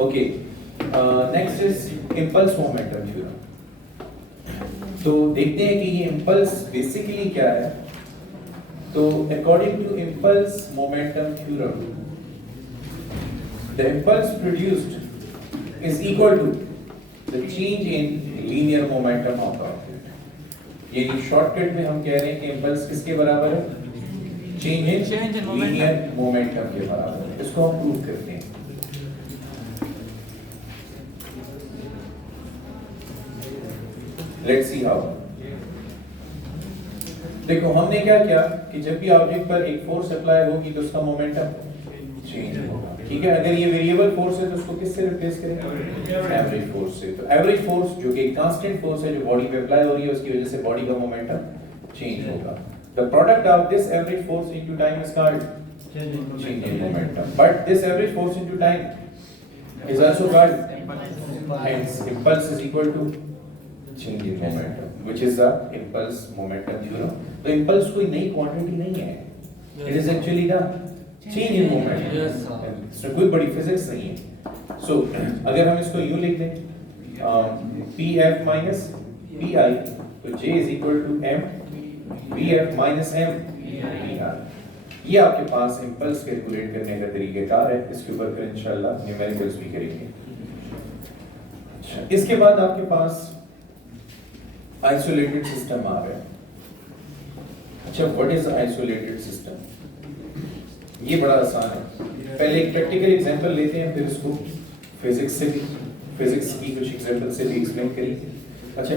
Okay, next is impulse momentum theorem. तो देखते हैं कि ये इम्पल्स बेसिकली क्या है। तो according to impulse momentum theorem, the impulse produced is equal to the change in linear momentum of the object. यानी शॉर्टकट में हम कह रहे हैं कि इम्पल्स किसके बराबर है? चेंज इन लीनियर मोमेंटम के बराबर है। इसको हम प्रूव करते हैं। Let's see how. देखो हमने क्या किया कि जब भी ऑब्जेक्ट पर एक फोर्स अप्लाई होगी तो उसका मोमेंटम चेंज होगा। ठीक है, अगर ये वेरिएबल फोर्स है तो उसको किससे रिप्लेस करें? एवरेज फोर्स से। तो एवरेज फोर्स जो कि कांस्टेंट फोर्स है जो बॉडी पे अप्लाई हो रही है, उसकी वजह से बॉडी का मोमेंटम चेंज होगा। The product of this average force into time is called change in momentum. But this average force into time is also called hence impulse is equal to change in momentum, which is the impulse momentum theorem. तो impulse कोई नई quantity नहीं है, it is actually the change in momentum. इसमें कोई बड़ी physics नहीं है। So अगर हम इसको यूं लिख दें, Pf minus Pi, तो J is equal to M Pf minus M Pi। ये आपके पास impulse कैलकुलेट करने का तरीकेकार है। इसके ऊपर फिर इंशाल्लाह न्यूमेरिकल्स भी करेंगे। अच्छा, इसके बाद आपके पास आइसोलेटेड सिस्टम आ गया। अच्छा, व्हाट इज आइसोलेटेड सिस्टम? ये बड़ा आसान है। पहले एक प्रैक्टिकल एग्जांपल लेते हैं, फिर इसको फिजिक्स की कुछ एग्जांपल से भी एक्सप्लेन करेंगे। अच्छा,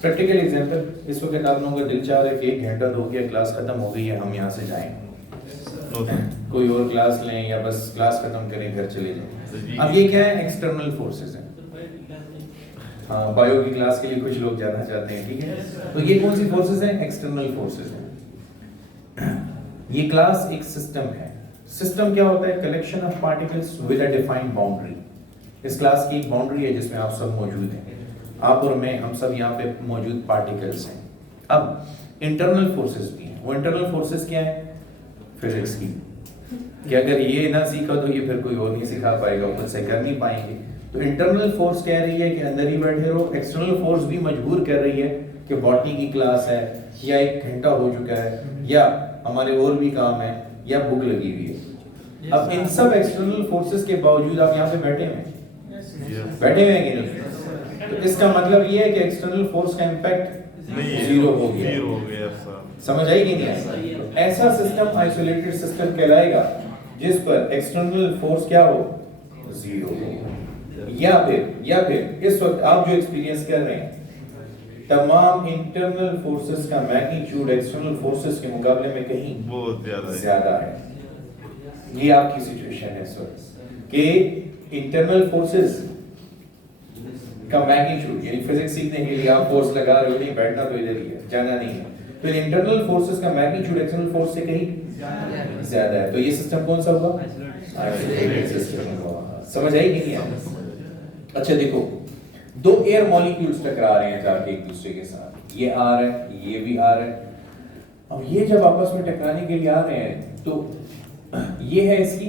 प्रैक्टिकल एग्जांपल, इस वक्त आप लोगों का दिल चाह रहा है कि 1 घंटा हो गया, क्लास खत्म हो गई है, हम यहाँ से जाएं, कोई और क्लास लें या बस क्लास खत्म करें घर चले जाएं। अब ये क्या है? एक्सटर्नल फोर्सेस हैं। हाँ, बायो की क्लास के लिए कुछ लोग जाना चाहते हैं, ठीक है। तो ये कौन सी फोर्सेस हैं? एक्सटर्नल फोर्सेस हैं। ये क्लास एक सिस्टम है। सिस्टम क्या होता है? Collection of particles with a defined boundary. इस क्लास की एक बाउंड्री है जिसमें आप सब मौजूद हैं, आप और मैं, हम सब यहाँ पे मौजूद पार्टिकल्स हैं। अब इंटरनल फोर्सेस भी हैं। वो इंटरनल फोर्सेस क्या है? फिजिक्स की, कि अगर ये ना सीखा तो ये फिर कोई और नहीं सिखा पाएगा, मुझसे कर नहीं पाएंगे। तो इंटरनल फोर्स कह रही है कि अंदर ही बैठे रहो। एक्सटर्नल फोर्स भी मजबूर कर रही है कि बॉटनी की क्लास है, या 1 घंटा हो चुका है, या हमारे और भी काम है, या भूख लगी हुई है। अब इन सब एक्सटर्नल फोर्सेस के बावजूद आप यहाँ पे बैठे हुए हैं, बैठे हुए हैं कि नहीं? तो इसका मतलब ये है कि एक्सटर्नल फोर्स का इम्पैक्ट जीरो हो गया। समझ आई कि नहीं? तो ऐसा सिस्टम आइसोलेटेड सिस्टम कहलाएगा जिस पर एक्सटर्नल फोर्स क्या हो? जीरो हो। या फिर इस वक्त आप जो एक्सपीरियंस कर रहे हैं, तमाम इंटरनल फोर्सेस का मैग्नीट्यूड एक्सटर्नल फोर्सेस के मुकाबले में कहीं बहुत ज्यादा है। ये आपकी सिचुएशन है इस वक्त कि इंटरनल फोर्सेस का मैग्नीट्यूड, यानी फिजिक्स सीखने के लिए आप फोर्स लगा रहे हो, नहीं बैठना तो इधर ही है, जाना नहीं है। तो इंटरनल फोर्सेस का मैग्नीट्यूड एक्सटर्नल फोर्स से कहीं ज्यादा है। तो ये सिस्टम कौन सा होगा? आइसोलेटेड सिस्टम होगा। समझ आई कि नहीं? अच्छा देखो, 2 एयर मॉलिक्यूल्स टकरा रहे हैं जाके एक दूसरे के साथ। ये आ रहा है, ये भी आ रहा है। अब ये जब आपस में टकराने के लिए आ रहे हैं तो ये है इसकी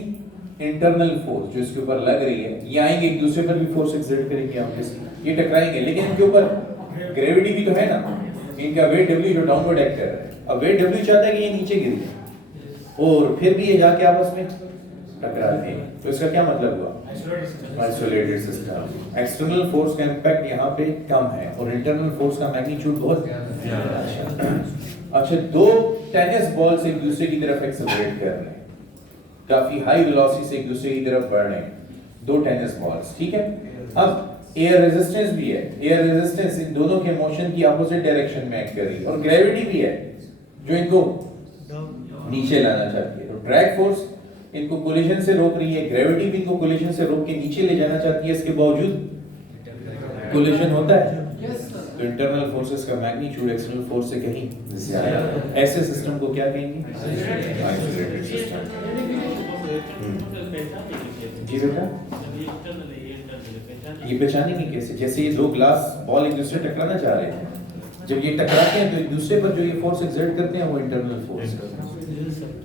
इंटरनल फोर्स जो इसके ऊपर लग रही है। ये आएंगे एक दूसरे पर भी फोर्स एक्सर्ट करेंगे, आप ये टकराएंगे, लेकिन इनके ऊपर ग्रेविटी भी तो है ना। इनका वेट W जो डाउनवर्ड एक्ट कर रहा है। अब वेट W चाहता है कि ये नीचे गिर जाए, और फिर भी ये जाके आपस में टकराते हैं। तो इसका क्या मतलब हुआ? Isolated system. एक्सटर्नल फोर्स का इंपैक्ट यहाँ पे कम है और इंटरनल फोर्स का मैग्नीट्यूड बहुत ज्यादा है। अच्छा, 2 टेनिस बॉल्स एक दूसरे की तरफ एक्सेलरेट कर रहे हैं, काफी हाई वेलोसिटी से एक दूसरे की तरफ बढ़ रहे हैं। 2 टेनिस बॉल्स, ठीक है। अब एयर रेजिस्टेंस भी है। एयर रेजिस्टेंस इन दोनों के मोशन की अपोजिट डायरेक्शन में एक्ट कर रही है, और ग्रेविटी भी है जो इनको नीचे लाना चाहती है। तो ड्रैग फोर्स इनको कोलिजन से रोक रही है, ग्रेविटी भी इनको कोलिजन से रोक के नीचे ले जाना चाहती है। इसके बावजूद कोलिजन होता है। तो इंटरनल फोर्सेस का मैग्नीट्यूड एक्सटर्नल फोर्स से कहीं ज्यादा है। ऐसे सिस्टम को क्या कहेंगे? Isolated system. जी बेटा, ये पहचानेंगे कैसे? जैसे ये 2 ग्लास बॉल एक दूसरे टकराना चाह रहे हैं, जब ये टकराते हैं तो एक दूसरे पर जो ये फोर्स एक्सर्ट करते हैं वो इंटरनल फोर्स करते हैं।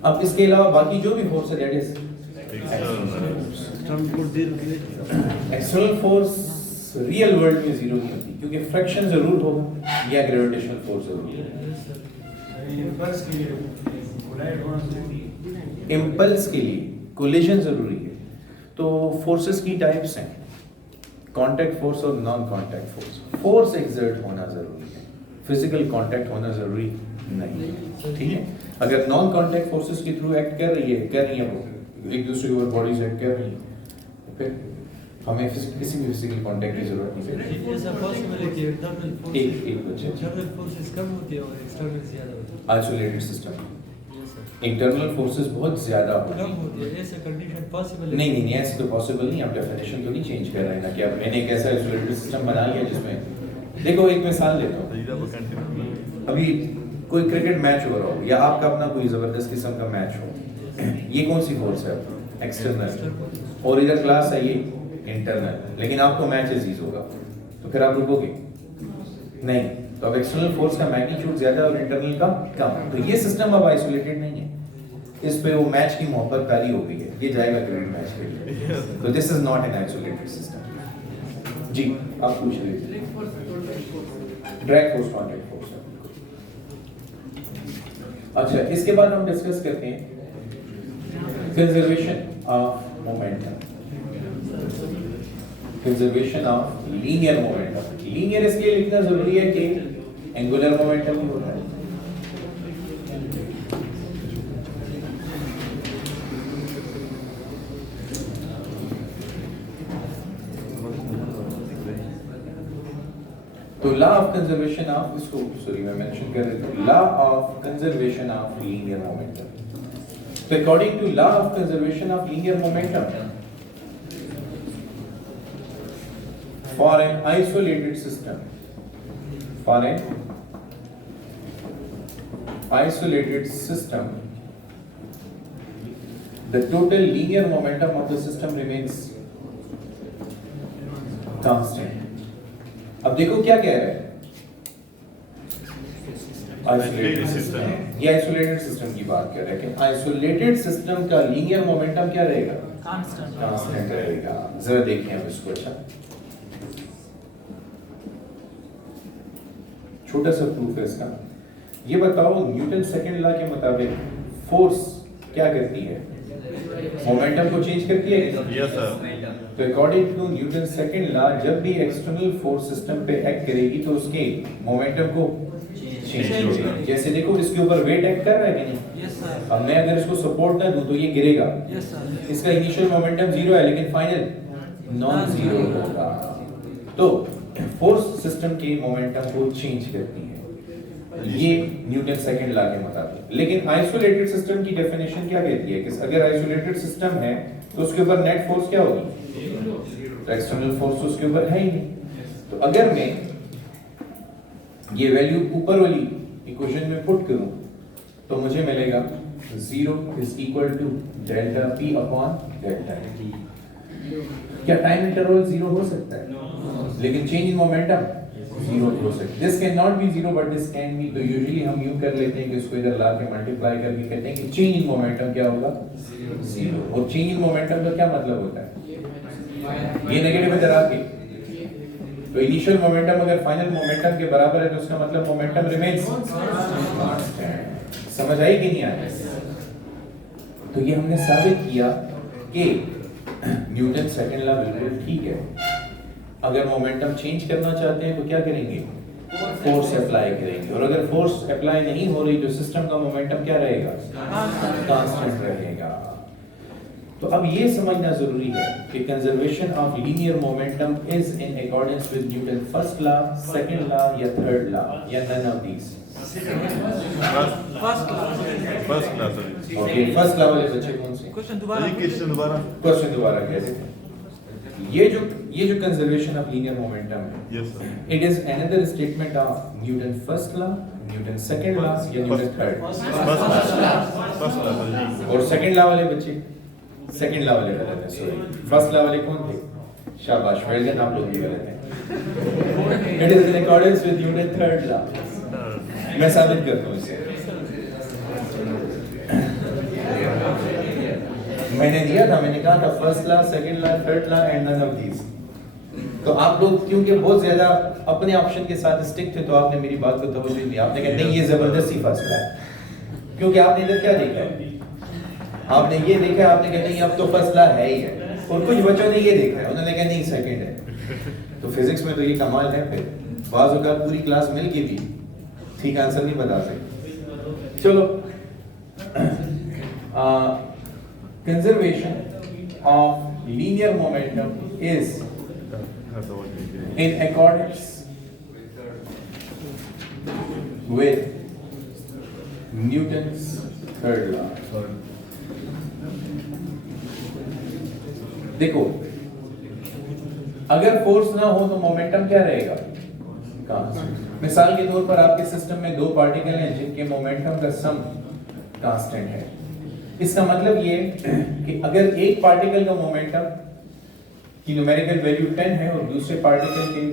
अब इसके अलावा बाकी जो भी फोर्स है that is external force. External force real world में जीरो नहीं होती, क्योंकि फ्रैक्शन जरूर होगा या ग्रेविटेशनल फोर्स जरूर होगा। इम्पल्स के लिए कोलिजन जरूरी है। तो फोर्सेस की टाइप्स हैं, कांटेक्ट फोर्स और non contact force. Force exert होना जरूरी है, फिजिकल कांटेक्ट होना जरूरी नहीं, ठीक है। अगर नॉन कांटेक्ट फोर्सेस के थ्रू एक्ट कर रही है वो एक दूसरे के ऊपर बॉडीज एक्ट कर रही है, तो फिर हमें किसी भी फिजिकल कांटेक्ट की जरूरत नहीं है। एक बच्चे आइसोलेटेड सिस्टम, इंटरनल फोर्सेस बहुत ज्यादा होती है। नहीं ऐसे तो पॉसिबल नहीं। आप डेफिनेशन तो नहीं चेंज कर रहे हैं ना कि आप मैंने एक ऐसा आइसोलेटेड सिस्टम बना लिया जिसमें, देखो एक मिसाल देता हूँ। अभी कोई क्रिकेट मैच हो रहा हो या आपका अपना कोई जबरदस्त किस्म का मैच हो, ये कौन सी फोर्स है? एक्सटर्नल। और इधर क्लास है ये इंटरनल, लेकिन आपको मैच अजीज होगा, तो फिर आप रुकोगे नहीं। तो अब एक्सटर्नल फोर्स का मैग्नीट्यूड ज्यादा और इंटरनल का कम, तो ये सिस्टम अब आइसोलेटेड नहीं है, इस पे वो मैच की मोहब्बत पैदा हो गई है, ये जाएगा क्रिकेट मैच के लिए। तो this is not an isolated system. जी आप पूछ रहे थे। Direct force, contact force. अच्छा, इसके बाद हम डिस्कस करते हैं conservation of momentum, conservation of linear momentum. Linear इसलिए लिखना जरूरी है कि एंगुलर मोमेंटम ही होता है। तो लॉ ऑफ कंजर्वेशन ऑफ, इसको सॉरी मैं मेंशन कर रहा हूं, law of conservation of linear momentum. तो according to law of conservation of linear momentum, for an isolated system, the total linear momentum of the system remains constant. अब देखो क्या कह रहा है, आइसोलेटेड सिस्टम, ये आइसोलेटेड सिस्टम की बात कर रहा है कि आइसोलेटेड सिस्टम का लीनियर मोमेंटम क्या रहेगा? कांस्टेंट रहेगा। जरा देखिए हम इसको। अच्छा, छोटा सा प्रूफ है इसका। ये बताओ न्यूटन सेकंड लॉ के मुताबिक फोर्स क्या करती है? मोमेंटम को चेंज करती है। Yes sir. तो according to Newton second law, जब भी एक्सटर्नल फोर्स सिस्टम पे एक्ट करेगी तो उसके मोमेंटम को चेंज होगा। जैसे देखो इसके ऊपर वेट एक्ट कर रहा है कि नहीं? Yes sir. अब मैं अगर इसको सपोर्ट ना दूं तो ये गिरेगा। Yes sir. इसका इनिशियल मोमेंटम जीरो है, लेकिन फाइनल नॉन जीरो होगा। तो फोर्स सिस्टम के मोमेंटम को चेंज करती है, ये न्यूटन सेकंड लॉ के मुताबिक। लेकिन आइसोलेटेड सिस्टम की डेफिनेशन क्या कहती है कि अगर आइसोलेटेड सिस्टम है तो उसके ऊपर नेट फोर्स क्या होगी? तो एक्सटर्नल फोर्स उसके ऊपर है ही नहीं। तो अगर मैं ये वैल्यू ऊपर वाली इक्वेशन में पुट करूं तो मुझे मिलेगा 0 is equal to delta p upon delta t। क्या टाइम इंटरवल 0 हो सकता है? लेकिन चेंज इन मोमेंटम 0 हो सकता है। This can not be 0 but this can be. तो यूजुअली हम यूं कर लेते हैं कि इसको इधर ला के मल्टीप्लाई करके कहते हैं कि चेंज इन मोमेंटम क्या होगा? 0। और चेंज इन मोमेंटम का क्या मतलब होता है? ये नेगेटिव इधर आके, तो इनिशियल मोमेंटम अगर फाइनल मोमेंटम के बराबर है तो उसका मतलब मोमेंटम रिमेंस कांस्टेंट। समझ आई कि नहीं आई? तो ये हमने साबित किया कि न्यूटन सेकंड लॉ बिल्कुल ठीक है। अगर मोमेंटम चेंज करना चाहते हैं तो क्या करेंगे? फोर्स अप्लाई करेंगे। और अगर फोर्स अप्लाई नहीं हो रही तो सिस्टम का मोमेंटम क्या रहेगा? कांस्टेंट रहेगा। तो अब ये समझना जरूरी है कि conservation of linear momentum is in accordance with Newton first law, second law या थर्ड लॉ या none of these? First class sir. Okay, first law वाले बच्चे कौन से? क्वेश्चन दोबारा क्वेश्चन दोबारा कह देते हैं। ये जो कंजर्वेशन ऑफ लीनियर मोमेंटम है, yes sir. It is another statement of Newton first law, Newton second law या न्यूटन थर्ड? फर्स्ट क्लास जी। और सेकंड लॉ वाले बच्चे? सेकंड लॉ वाले गलत है, सॉरी। फर्स्ट लॉ वाले कौन थे? शाबाश, वेल डन, आप लोग भी गलत हैं। It is in accordance with Newton third law. मैं साबित करता हूं इसे। मैंने दिया था, मैंने कहा था first law, second law, third law and none of these. तो आप लोग क्योंकि बहुत ज्यादा अपने ऑप्शन के साथ स्टिक थे, तो आपने मेरी बात को तवज्जो नहीं दी। आपने कहा नहीं ये जबरदस्ती फर्स्ट लॉ है, क्योंकि आपने इधर क्या देखा है, आपने ये देखा है, आपने कहा नहीं अब तो फर्स्ट लॉ है ही है, और कुछ बच्चों ने ये देखा है, उन्होंने कहा नहीं सेकंड है। तो फिजिक्स में तो ये कमाल है, फिर बाज़ औक़ात पूरी क्लास मिल के भी ठीक आंसर नहीं बता सकते। चलो, conservation of linear momentum is in accordance with Newton's third law. देखो, अगर फोर्स ना हो तो मोमेंटम क्या रहेगा? कांस्टेंट। मिसाल के तौर पर आपके सिस्टम में दो पार्टिकल हैं जिनके मोमेंटम का सम कांस्टेंट है। इसका मतलब ये कि अगर एक पार्टिकल का मोमेंटम की न्यूमेरिकल वैल्यू 10 है और दूसरे पार्टिकल के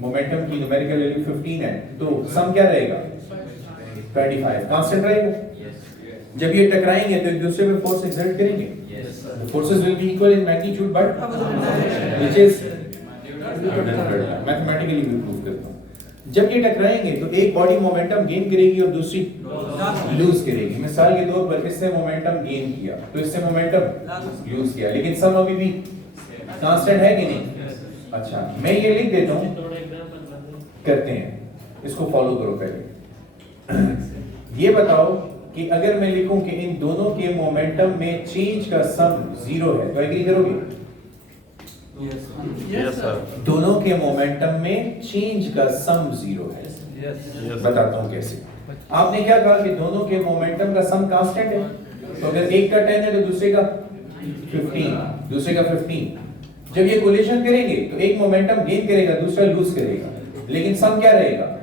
मोमेंटम की न्यूमेरिकल वैल्यू 15 है, तो सम क्या रहेगा? 25 कांस्टेंट रहेगा। जब ये टकराएंगे तो एक दूसरे पे फोर्स एक्सर्ट करेंगे। The forces will be equal in magnitude, but which is mathematically भी प्रूव करता हूँ। जब ये टकराएंगे तो एक बॉडी मोमेंटम गेन करेगी और दूसरी लूज करेगी। मिसाल के तौर पर इससे मोमेंटम गेन किया तो इससे मोमेंटम लूज किया, लेकिन सम अभी भी कांस्टेंट है कि नहीं? अच्छा, मैं ये लिख देता हूँ, करते हैं, इसको फॉलो करो पहले। ये बताओ कि अगर मैं लिखूं कि इन दोनों के मोमेंटम में चेंज का सम 0 है, तो एग्री करोगे? Yes sir. दोनों के मोमेंटम में चेंज का सम 0 है। बताता हूं कैसे। आपने क्या कहा कि दोनों के मोमेंटम का सम कांस्टेंट है, तो अगर एक का 10 है तो दूसरे का 15, दूसरे का 15। जब ये कोलिशन करेंगे तो एक मोमेंटम गेन करेगा, दूसरा लूज करेगा, लेकिन सम क्या रहेगा?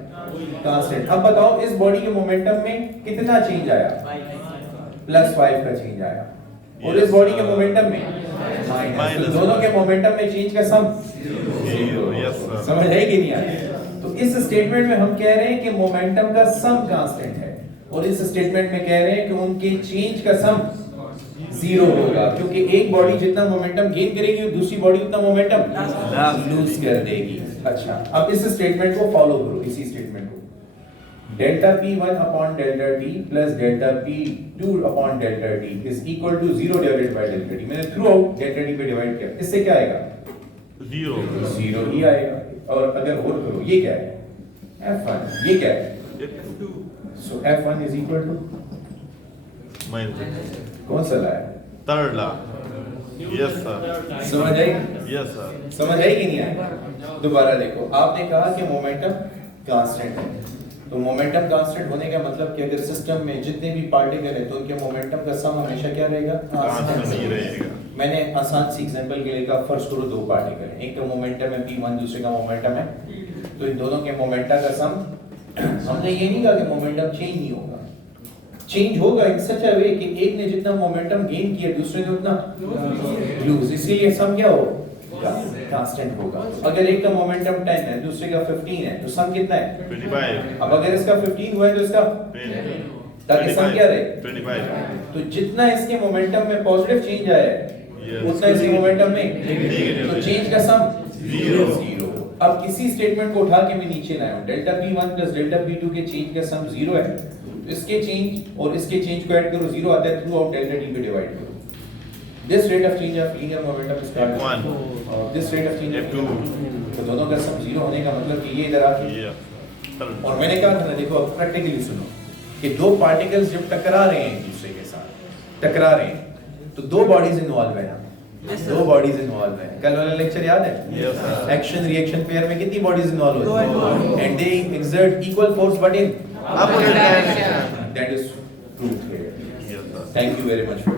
कांस्टेंट। अब बताओ इस बॉडी के मोमेंटम में कितना चेंज आया? +5 का चेंज आया, और इस बॉडी के मोमेंटम में माइनस। तो दोनों के मोमेंटम में चेंज का सम 0। Yes sir. समझ है कि नहीं आया? तो इस स्टेटमेंट में हम कह रहे हैं कि मोमेंटम का सम कांस्टेंट है, और इस स्टेटमेंट में कह रहे हैं कि उनके चेंज का सम 0 होगा, क्योंकि एक बॉडी जितना मोमेंटम गेन करेगी दूसरी बॉडी उतना मोमेंटम लूज कर देगी। अच्छा, अब इस स्टेटमेंट को फॉलो करो, इसी स्टेटमेंट को। Delta P1 upon delta T plus delta P2 upon delta T is equal to 0 divided by delta T। मैंने थ्रू आउट डेल्टा T पे डिवाइड किया, इससे क्या आएगा? 0 ही आएगा। और अगर और करो, ये क्या है? F1, ये क्या है? सो F1 इज इक्वल टू कौन सा लाया? Third law. Yes sir. समझ आई? Yes sir. समझ आई कि नहीं आई? दोबारा देखो, आपने कहा कि मोमेंटम कांस्टेंट है, तो मोमेंटम कांस्टेंट होने का मतलब कि अगर सिस्टम में जितने भी पार्टिकल हैं तो उनके मोमेंटम का सम हमेशा क्या रहेगा? कांस्टेंट ही रहेगा। मैंने आसान सी एग्जांपल के लिए कहा, फर्स्ट करो दो पार्टिकल हैं, एक का मोमेंटम है P1, दूसरे का मोमेंटम है, तो इन दोनों के मोमेंटा का सम, हमने ये नहीं कहा कि मोमेंटम चेंज नहीं होगा, चेंज होगा इन सच अ वे कि एक ने जितना मोमेंटम गेन किया दूसरे ने उतना लूज, इसीलिए सम क्या होगा? कांस्टेंट होगा। अगर एक का मोमेंटम 10 है दूसरे का 15 है तो सम कितना है? 25। अब अगर इसका 15 हुआ है तो इसका ताकि सम क्या रहे? 25। तो जितना इसके मोमेंटम में पॉजिटिव चेंज आया है उतना इसके मोमेंटम में नेगेटिव, तो चेंज का सम 0। अब किसी स्टेटमेंट को उठा के मैं नीचे लाया हूं, delta P1 plus delta P2 के चेंज का सम 0 है, तो इसके चेंज और इसके चेंज को ऐड करो, 0 आता है, थ्रू आउट डेल्टा T पे डिवाइड करो। This rate of change of linear momentum is called F1 और this rate of change of F2। तो दोनों का सम 0 होने का मतलब कि ये इधर आके, और मैंने कहा था ना, देखो अब प्रैक्टिकली सुनो कि दो पार्टिकल्स जब टकरा रहे हैं एक दूसरे के साथ, टकरा रहे हैं तो दो बॉडीज इन्वॉल्व है ना, दो बॉडीज इन्वॉल्व है। कल वाला लेक्चर याद है? Yes, sir। Action reaction pair में कितनी बॉडीज इन्वॉल्व होती हैं? And they exert equal force but in Opposite direction। That is truth here. Yes, sir। Thank you very much for